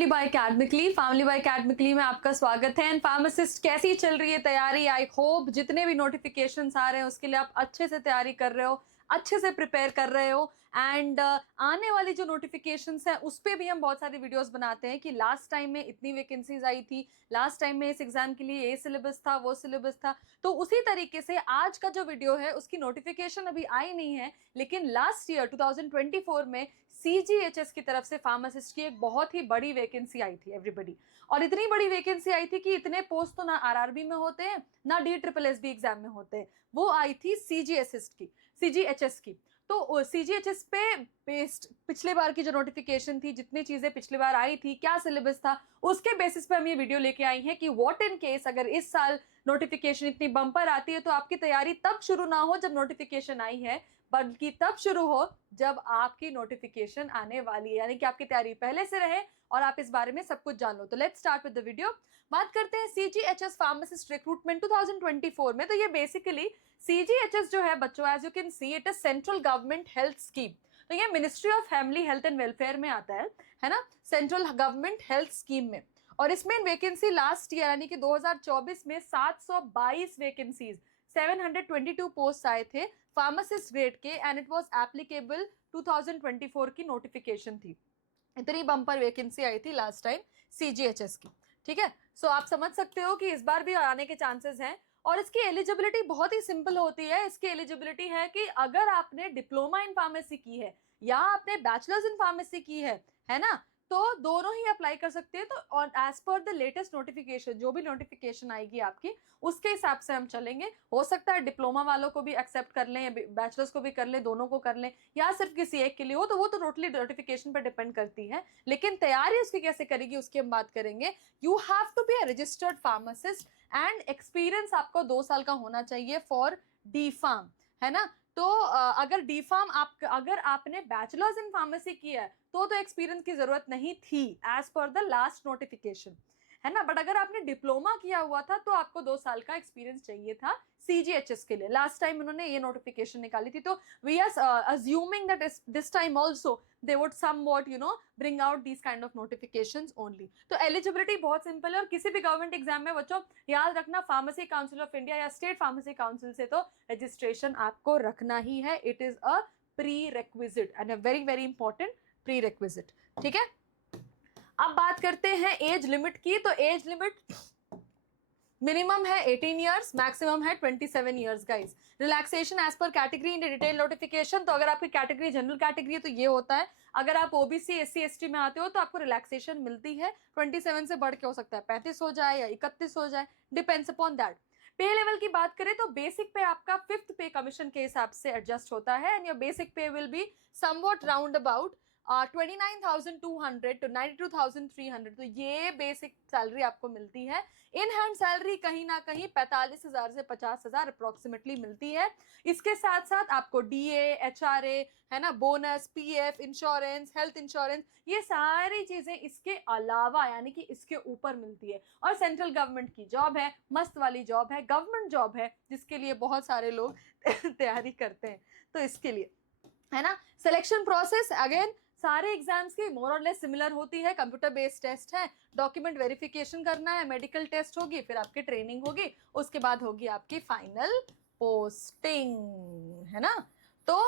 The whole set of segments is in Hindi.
फैमिली बाय एकेडमिकली में आपका स्वागत है। एंड फार्मासिस्ट कैसी चल रही है तैयारी? आई होप जितने भी नोटिफिकेशंस आ रहे हैं उसके लिए आप अच्छे से तैयारी कर रहे हो, अच्छे से प्रिपेयर कर रहे हो। एंड आने वाली जो नोटिफिकेशंस हैं उस पर भी हम बहुत सारी वीडियोस बनाते हैं कि लास्ट टाइम में इतनी वैकेंसीज आई थी, लास्ट टाइम में इस एग्जाम के लिए ये सिलेबस था, वो सिलेबस था। तो उसी तरीके से आज का जो वीडियो है उसकी नोटिफिकेशन अभी आई नहीं है, लेकिन लास्ट ईयर 2024 में सीजीएचएस की तरफ से फार्मासिस्ट की एक बहुत ही बड़ी वैकेंसी आई थी एवरीबडी। और इतनी बड़ी वैकेंसी आई थी कि इतने पोस्ट तो ना आरआरबी में होते हैं ना DSSS एग्जाम में होते हैं। वो आई थी सीजीएचएस की। तो सीजीएचएस पे बेस्ड पिछले बार की जो नोटिफिकेशन थी, जितनी चीजें पिछली बार आई थी, क्या सिलेबस था, उसके बेसिस पे हम ये वीडियो लेके आई हैं कि व्हाट इन केस अगर इस साल नोटिफिकेशन इतनी बम्पर आती है तो आपकी तैयारी तब शुरू ना हो जब नोटिफिकेशन आई है, बल्कि तब शुरू हो जब आपकी नोटिफिकेशन आने वाली है, यानी कि आपकी तैयारी पहले से रहे और आप इस बारे में सब कुछ जान लो। तो let's start with the video. बात करते हैं सीजीएचएस फार्मासिस्ट रिक्रूटमेंट 2024 में। तो ये बेसिकली सीजीएचएस जो है बच्चों, as you can see, it is central government health scheme. तो ये ministry of family health and welfare में आता है ना, सेंट्रल गवर्नमेंट हेल्थ स्कीम में। और इसमें वैकेंसी लास्ट ईयर यानी कि 2024 में 722 वैकेंसीज, 722 पोस्ट आए थे फार्मासिस्ट ग्रेड के। एंड इट वाज एप्लीकेबल 2024 की नोटिफिकेशन थी। इतनी बम्पर वैकेंसी आई थी लास्ट टाइम सीजीएचएस की। ठीक है, सो आप समझ सकते हो कि इस बार भी आने के चांसेस हैं। और इसकी एलिजिबिलिटी बहुत ही सिंपल होती है। इसकी एलिजिबिलिटी है कि अगर आपने डिप्लोमा इन फार्मेसी की है या आपने बैचलर्स इन फार्मेसी की है ना, तो दोनों ही अप्लाई कर सकते हैं। तो as per the latest notification, जो भी नोटिफिकेशन आएगी आपकी, उसके हिसाब से हम चलेंगे। हो सकता है डिप्लोमा वालों को भी एक्सेप्ट कर लें, बैचलर्स को भी कर लें, दोनों को कर लें, या सिर्फ किसी एक के लिए हो, तो वो तो टोटली नोटिफिकेशन पर डिपेंड करती है। लेकिन तैयारी उसकी कैसे करेगी उसकी हम बात करेंगे। You have to be a registered pharmacist and experience आपको 2 साल का होना चाहिए फॉर डी फार्म, है ना। तो अगर डी फार्म अगर आपने बैचलर्स इन फार्मेसी किया है तो एक्सपीरियंस की जरूरत नहीं थी as per the last notification, है ना। बट अगर आपने डिप्लोमा किया हुआ था तो आपको 2 साल का एक्सपीरियंस चाहिए था सीजीएचएस के लिए। लास्ट टाइम उन्होंने ये नोटिफिकेशन निकाली थी, तो we are assuming that this time also they would somewhat bring out these kind of notifications only। तो एलिजिबिलिटी बहुत सिंपल है। और किसी भी गवर्नमेंट एग्जाम में बच्चों याद रखना, फार्मेसी काउंसिल ऑफ इंडिया या स्टेट फार्मेसी काउंसिल से तो रजिस्ट्रेशन आपको रखना ही है। It is a pre requisite and a very very important pre requisite. ठीक है, अब बात करते हैं एज लिमिट की। तो एज लिमिट मिनिमम है 18 ईयर्स, मैक्सिमम है 27 years guys. Relaxation age per category in detail notification. तो अगर आपकी कैटेगरी जनरल कैटेगरी है तो ये होता है। अगर आप ओबीसी एससी एसटी में आते हो तो आपको रिलैक्सेशन मिलती है। 27 से बढ़ के हो सकता है 35 हो जाए या 31 हो जाए, डिपेंड्स अपॉन दैट। पे लेवल की बात करें तो बेसिक पे आपका 5th पे कमीशन के हिसाब से एडजस्ट होता है। एंड योर बेसिक पे will be somewhat round about 29,200 to 92,300। तो ये बेसिक सैलरी आपको मिलती है। इन हैंड सैलरी कहीं ना कहीं 45,000 से 50,000 अप्रोक्सीमेटली मिलती है। इसके साथ साथ आपको डीए, एचआरए, है ना, bonus, PF, insurance, health insurance, ये सारी चीजें इसके अलावा यानी कि इसके ऊपर मिलती है। और सेंट्रल गवर्नमेंट की जॉब है, मस्त वाली जॉब है, गवर्नमेंट जॉब है, जिसके लिए बहुत सारे लोग तैयारी करते हैं। तो इसके लिए, है ना, सिलेक्शन प्रोसेस अगेन सारे एग्जाम्स की मोर और लेस सिमिलर होती है। कंप्यूटर बेस्ड टेस्ट है, डॉक्यूमेंट वेरिफिकेशन करना है, मेडिकल टेस्ट होगी, फिर आपकी ट्रेनिंग होगी, उसके बाद होगी आपकी फाइनल पोस्टिंग, है ना। तो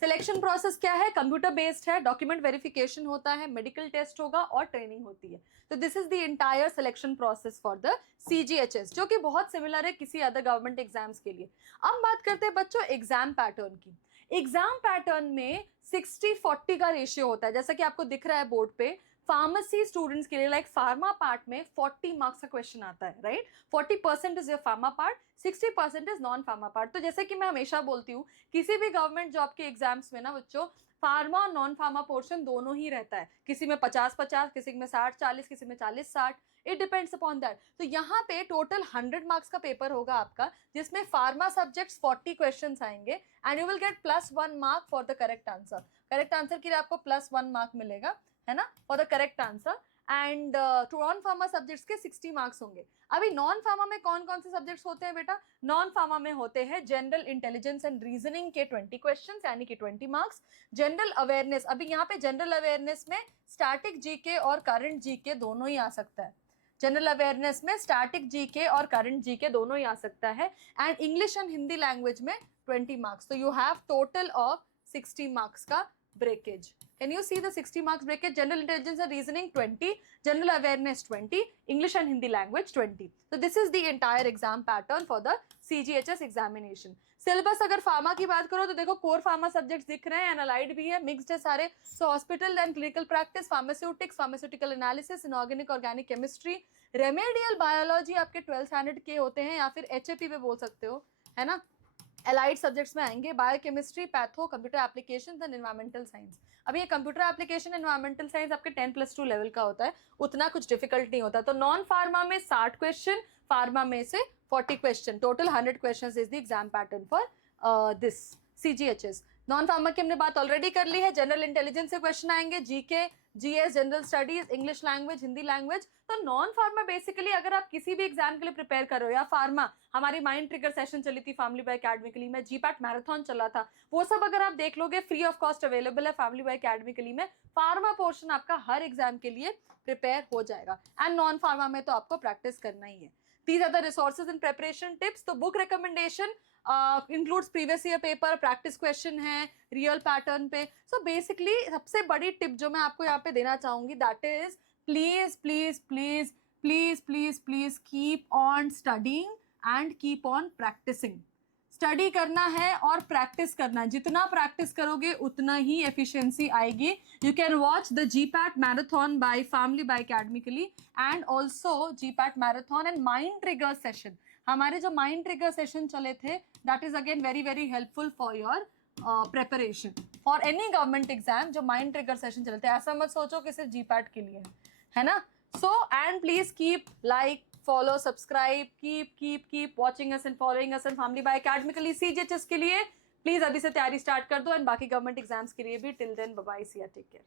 सिलेक्शन प्रोसेस क्या है? कंप्यूटर बेस्ड है, डॉक्यूमेंट वेरिफिकेशन होता है, मेडिकल टेस्ट होगा और ट्रेनिंग होती है। तो this is the entire selection process for the CGHS, जो कि बहुत सिमिलर है किसी अदर गवर्नमेंट एग्जाम्स के लिए। अब बात करते हैं बच्चों एग्जाम पैटर्न की। एग्जाम पैटर्न में 60-40 का रेशियो होता है, जैसा कि आपको दिख रहा है बोर्ड पे। फार्मेसी स्टूडेंट्स के लिए लाइक फार्मा पार्ट में 40 मार्क्स का क्वेश्चन आता है, right. 40% is your pharma part, 60% is non pharma part. तो जैसे कि मैं हमेशा बोलती हूँ, किसी भी गवर्नमेंट जॉब के एग्जाम्स में ना बच्चों, फार्मा और नॉन फार्मा पोर्शन दोनों ही रहता है। किसी में 50-50, किसी में 60-40, किसी में 40-60, इट डिपेंड्स अपॉन दैट। तो यहाँ पे टोटल 100 मार्क्स का पेपर होगा आपका, जिसमें फार्मा सब्जेक्ट्स 40 क्वेश्चंस आएंगे and you will get +1 mark for the correct answer. Correct answer के लिए आपको +1 मार्क मिलेगा, है ना, for the correct answer. And non pharma subjects के 60 मार्क्स होंगे। अभी नॉन फार्मा में कौन कौन से सब्जेक्ट्स होते हैं बेटा? नॉन फार्मा में होते हैं जनरल इंटेलिजेंस एंड रीजनिंग के 20 क्वेश्चंस यानी कि 20 मार्क्स। जनरल अवेयरनेस, अभी यहाँ पे जनरल अवेयरनेस में स्टैटिक जीके और करंट जीके दोनों ही आ सकता है। जनरल अवेयरनेस में स्टैटिक जीके और करंट जीके दोनों ही आ सकता है। And English and Hindi language में 20 मार्क्स। तो you have total of 60 marks का breakage. Can you see the 60 marks bracket? General intelligence and reasoning 20, general awareness 20, English and Hindi language 20. So this is the entire exam pattern for the CGHS examination. Syllabus अगर फार्मा की बात करो तो देखो कोर फार्मा सब्जेक्ट्स दिख रहे हैं, एनालाइड भी है, मिक्स्ड है सारे। So hospital and clinical practice, pharmaceutics, pharmaceutical analysis, inorganic organic chemistry, remedial biology आपके 12 स्टैंडर्ड के होते हैं या फिर HAP पे बोल सकते हो, है ना। एलाइड सब्जेक्ट्स में आएंगे biochemistry, patho, computer applications and environmental science. अभी ये कंप्यूटर एप्लीकेशन एनवायरमेंटल साइंस आपके 10+2 लेवल का होता है, उतना कुछ डिफिकल्ट नहीं होता। तो नॉन फार्मा में 60 क्वेश्चन, फार्मा में से 40 question, total 100 question is the exam pattern for this CGHS। Non pharma की हमने बात ऑलरेडी कर ली है। जनरल इंटेलिजेंस से क्वेश्चन आएंगे, GK, GS, general studies, English language, Hindi language. तो नॉन फार्मा बेसिकली अगर आप किसी भी एग्जाम के लिए प्रिपेयर कर रहे हो, या फार्मा, हमारी माइंड ट्रिगर सेशन चली थी फैमिली बाय अकेडमिकली में, GPAT मैराथन चला था, वो सब अगर आप देख लोगे फ्री ऑफ कॉस्ट अवेलेबल है फैमिली बाय अकेडमिकली में। फार्मा पोर्शन आपका हर एग्जाम के लिए प्रिपेयर हो जाएगा। एंड नॉन फार्मा में तो आपको प्रैक्टिस करना ही है। These are the resources and preparation tips. तो book recommendation includes previous year paper, practice question है real pattern पे। So basically सबसे बड़ी टिप जो मैं आपको यहाँ पे देना चाहूंगी, that is please please please please please please keep on studying and keep on practicing। Study करना है और प्रैक्टिस करना है, जितना प्रैक्टिस करोगे उतना ही एफिशिएंसी आएगी। You can watch the GPAT marathon by family by academically and also GPAT marathon and mind trigger session. हमारे जो माइंड ट्रिगर सेशन चले थे, that is again very very helpful for your preparation for any government exam. जो माइंड ट्रिगर सेशन चले थे, ऐसा मत सोचो कि सिर्फ GPAT के लिए है ना। So and please keep like, follow, subscribe, keep watching us and following us and family by academically। CGHS के लिए प्लीज अभी से तैयारी स्टार्ट कर दो, एंड बाकी गवर्नमेंट एग्जाम्स के लिए भी। टिल देन बाय बाय, सी या, टेक केयर।